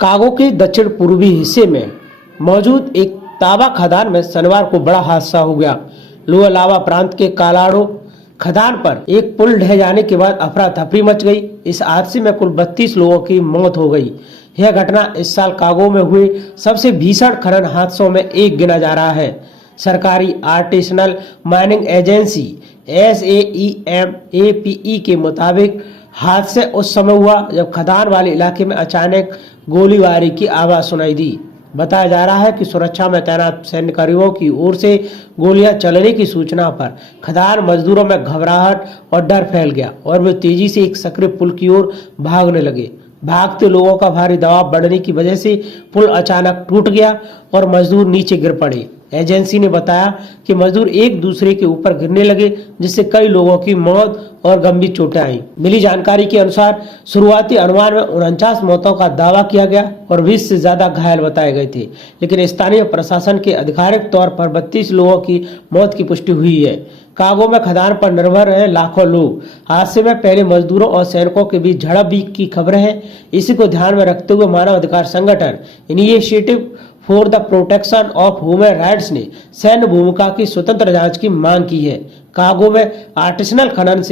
कागो के दक्षिण पूर्वी हिस्से में मौजूद एक ताबा खदान में शनिवार को बड़ा हादसा हो गया। लोअर लावा प्रांत के कालाडो खदान पर एक पुल ढह जाने के बाद अफरा तफरी मच गई। इस हादसे में कुल 32 लोगों की मौत हो गई। यह घटना इस साल कागो में हुए सबसे भीषण खनन हादसों में एक गिना जा रहा है। सरकारी आर्टिसनल माइनिंग एजेंसी SAEMAPE के मुताबिक हादसे उस समय हुआ जब खदान वाले इलाके में अचानक गोलीबारी की आवाज सुनाई दी। बताया जा रहा है कि सुरक्षा में तैनात सैन्यकर्मियों की ओर से गोलियां चलने की सूचना पर खदान मजदूरों में घबराहट और डर फैल गया और वे तेजी से एक सक्रिय पुल की ओर भागने लगे। भागते लोगों का भारी दबाव बढ़ने की वजह से पुल अचानक टूट गया और मजदूर नीचे गिर पड़े। एजेंसी ने बताया कि मजदूर एक दूसरे के ऊपर गिरने लगे, जिससे कई लोगों की मौत और गंभीर चोटें आई। मिली जानकारी के अनुसार शुरुआती अनुमान में 49 मौतों का दावा किया गया और 20 से ज्यादा घायल बताए गए थे, लेकिन स्थानीय प्रशासन के आधिकारिक तौर पर 32 लोगों की मौत की पुष्टि हुई है। कागो में खदान पर निर्भर रहे लाखों लोग। हादसे में पहले मजदूरों और सैनिकों के बीच झड़प भी की खबरें हैं। इसी को ध्यान में रखते हुए मानव अधिकार संगठन initiative for the protection of human rights ने सैन्य भूमिका की स्वतंत्र जांच की मांग की है। कागो में आर्टिसनल खनन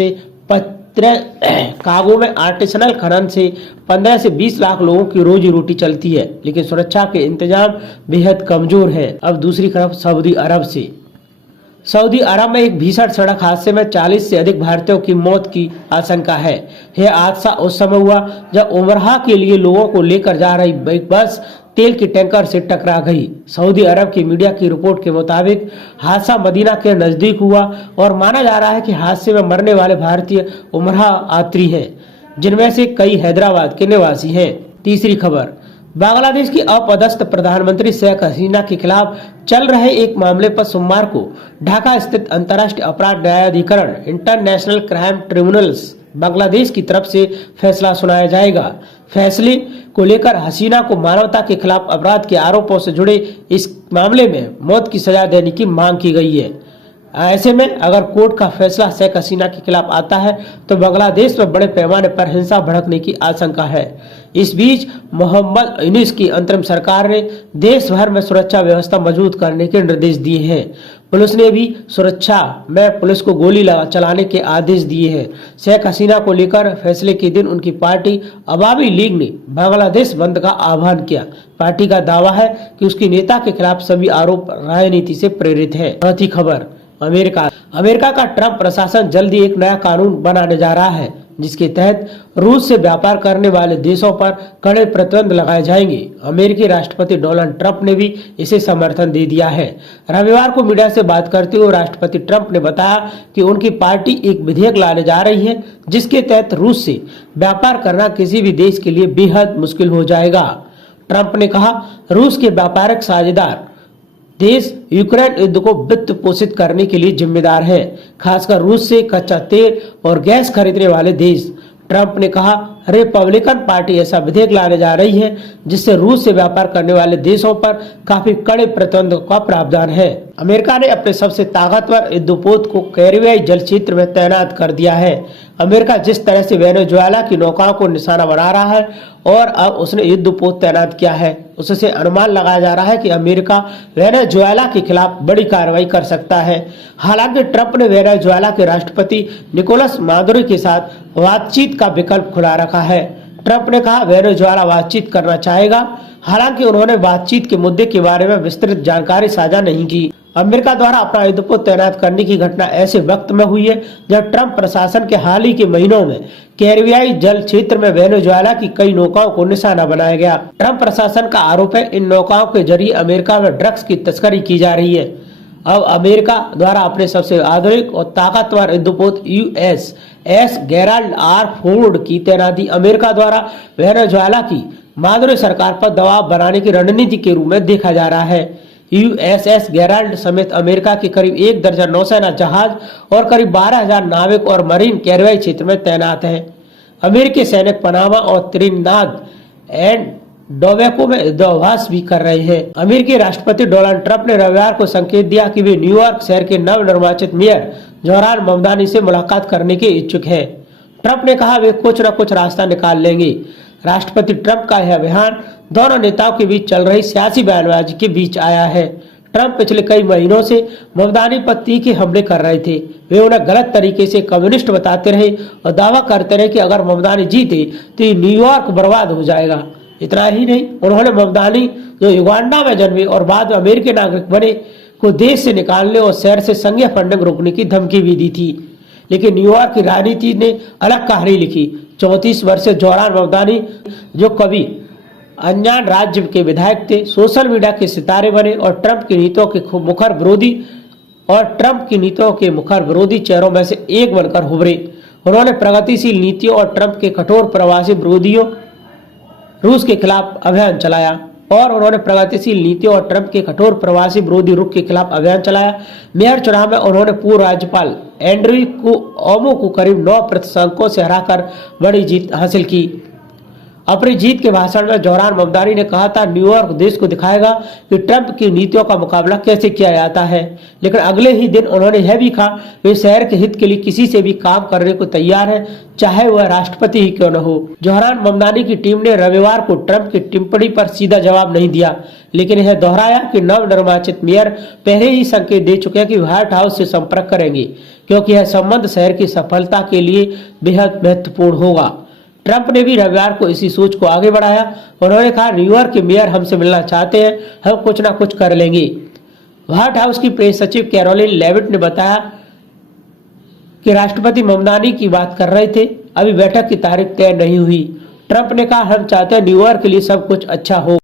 से 15 से 20 लाख लोगों की रोजी रोटी चलती है, लेकिन सुरक्षा के इंतजाम बेहद कमजोर है। अब दूसरी तरफ सऊदी अरब में एक भीषण सड़क हादसे में 40 से अधिक भारतीयों की मौत की आशंका है। यह हादसा उस समय हुआ जब उमराह के लिए लोगों को लेकर जा रही एक बस तेल की टैंकर से टकरा गई। सऊदी अरब की मीडिया की रिपोर्ट के मुताबिक हादसा मदीना के नजदीक हुआ और माना जा रहा है कि हादसे में मरने वाले भारतीय उमराह यात्री हैं, जिनमें से कई हैदराबाद के निवासी हैं। तीसरी खबर, बांग्लादेश की अपदस्थ प्रधानमंत्री शेख हसीना के खिलाफ चल रहे एक मामले पर सोमवार को ढाका स्थित अंतर्राष्ट्रीय अपराध न्यायाधिकरण इंटरनेशनल क्राइम ट्रिब्यूनल्स बांग्लादेश की तरफ से फैसला सुनाया जाएगा। फैसले को लेकर हसीना को मानवता के खिलाफ अपराध के आरोपों से जुड़े इस मामले में मौत की सजा देने की मांग की गई है। ऐसे में अगर कोर्ट का फैसला शेख हसीना के खिलाफ आता है तो बांग्लादेश में बड़े पैमाने पर हिंसा भड़कने की आशंका है। इस बीच मोहम्मद यूनुस की अंतरिम सरकार ने देश भर में सुरक्षा व्यवस्था मजबूत करने के निर्देश दिए हैं। पुलिस ने भी सुरक्षा में पुलिस को गोली चलाने के आदेश दिए हैं। शेख हसीना को लेकर फैसले के दिन उनकी पार्टी अवामी लीग ने बांग्लादेश बंद का आह्वान किया। पार्टी का दावा है कि उसकी नेता के खिलाफ सभी आरोप राजनीति से प्रेरित है। चौथी खबर, अमेरिका का ट्रंप प्रशासन जल्दी एक नया कानून बनाने जा रहा है, जिसके तहत रूस से व्यापार करने वाले देशों पर कड़े प्रतिबंध लगाए जाएंगे। अमेरिकी राष्ट्रपति डोनाल्ड ट्रंप ने भी इसे समर्थन दे दिया है। रविवार को मीडिया से बात करते हुए राष्ट्रपति ट्रंप ने बताया कि उनकी पार्टी एक विधेयक लाने जा रही है, जिसके तहत रूस से व्यापार करना किसी भी देश के लिए बेहद मुश्किल हो जाएगा। ट्रंप ने कहा, रूस के व्यापारिक साझेदार देश यूक्रेन युद्ध को वित्त पोषित करने के लिए जिम्मेदार है, खासकर रूस से कच्चा तेल और गैस खरीदने वाले देश। ट्रंप ने कहा, रिपब्लिकन पार्टी ऐसा विधेयक लाने जा रही है जिससे रूस से व्यापार करने वाले देशों पर काफी कड़े प्रतिबंधों का प्रावधान है। अमेरिका ने अपने सबसे ताकतवर युद्धपोत को कैरिबियाई जल क्षेत्र में तैनात कर दिया है। अमेरिका जिस तरह से वेनेजुएला की नौकाओं को निशाना बना रहा है और अब उसने युद्धपोत तैनात किया है, उससे अनुमान लगाया जा रहा है कि अमेरिका वेनेजुएला के खिलाफ बड़ी कार्रवाई कर सकता है। हालांकि ट्रंप ने वेनेजुएला के राष्ट्रपति निकोलस मादुरो के साथ बातचीत का विकल्प खुला रखा है। ट्रंप ने कहा, वेनेजुएला बातचीत करना चाहेगा, हालांकि उन्होंने बातचीत के मुद्दे के बारे में विस्तृत जानकारी साझा नहीं की। अमेरिका द्वारा अपना युद्धपोत तैनात करने की घटना ऐसे वक्त में हुई है जब ट्रंप प्रशासन के हाल ही के महीनों में कैरिबियाई जल क्षेत्र में वेनेजुएला की कई नौकाओं को निशाना बनाया गया। ट्रंप प्रशासन का आरोप है इन नौकाओं के जरिए अमेरिका में ड्रग्स की तस्करी की जा रही है। अब अमेरिका द्वारा अपने सबसे आधुनिक और ताकतवर युद्धपोत USS गेराल्ड R. फोर्ड की तैनाती अमेरिका द्वारा वेनेजुएला की मादुरो सरकार पर दबाव बनाने की रणनीति के रूप में देखा जा रहा है। USS गेराल्ड समेत अमेरिका के करीब 1 दर्जन नौसेना जहाज और करीब 12,000 नाविक और मरीन कैरिबियाई क्षेत्र में तैनात हैं। अमेरिकी सैनिक पनामा और त्रिनिदाद एंड टोबैगो में युद्धाभ्यास भी कर रहे हैं। अमेरिकी राष्ट्रपति डोनाल्ड ट्रंप ने रविवार को संकेत दिया कि वे न्यूयॉर्क शहर के नवनिर्वाचित मेयर जोहरान ममदानी से मुलाकात करने के इच्छुक हैं। ट्रंप ने कहा वे कुछ न कुछ रास्ता निकाल लेंगे। राष्ट्रपति ट्रंप का यह बयान दोनों नेताओं के बीच चल रही सियासी बयानबाजी के बीच आया है। ट्रंप पिछले कई महीनों से ममदानी पर तीखे हमले कर रहे थे। वे उन्हें गलत तरीके से कम्युनिस्ट बताते रहे और दावा करते रहे कि अगर ममदानी जीते तो न्यूयॉर्क बर्बाद हो जाएगा। इतना ही नहीं, उन्होंने ममदानी जो युगांडा में जन्मे और बाद में अमेरिकी नागरिक बने को देश से निकालने और शहर से संघीय फंडिंग रोकने की धमकी भी दी थी। लेकिन न्यूयॉर्क की राजनीति ने अलग कहानी लिखी। 34 वर्षीय जोरान ममदानी जो कभी अनजान राज्य के विधायक थे, सोशल मीडिया के सितारे बने और ट्रंप की नीतियों के मुखर विरोधी चेहरों में से एक बनकर उभरे। उन्होंने प्रगतिशील नीतियों और ट्रंप के कठोर प्रवासी विरोधियों रूस के खिलाफ अभियान चलाया मेयर चुनाव में उन्होंने पूर्व राज्यपाल एंड्रयू कुओमो को करीब 9% अंकों से हराकर बड़ी जीत हासिल की। अपनी जीत के भाषण में जोरान ममदानी ने कहा था, न्यूयॉर्क देश को दिखाएगा कि ट्रंप की नीतियों का मुकाबला कैसे किया जाता है। लेकिन अगले ही दिन उन्होंने यह भी कहा वे शहर के हित के लिए किसी से भी काम करने को तैयार है, चाहे वह राष्ट्रपति ही क्यों न हो। जोरान ममदानी की टीम ने रविवार को ट्रंप की टिप्पणी पर सीधा जवाब नहीं दिया, लेकिन यह दोहराया कि नवनिर्वाचित मेयर पहले ही संकेत दे चुके हैं कि व्हाइट हाउस से संपर्क करेंगे, क्योंकि यह संबंध शहर की सफलता के लिए बेहद महत्वपूर्ण होगा। ट्रंप ने भी रविवार को इसी सोच को आगे बढ़ाया। उन्होंने कहा, न्यूयॉर्क के मेयर हमसे मिलना चाहते हैं, हम कुछ ना कुछ कर लेंगे। व्हाइट हाउस की प्रेस सचिव कैरोलिन लेविट ने बताया कि राष्ट्रपति ममदानी की बात कर रहे थे, अभी बैठक की तारीख तय नहीं हुई। ट्रंप ने कहा, हम चाहते हैं न्यूयॉर्क के लिए सब कुछ अच्छा हो।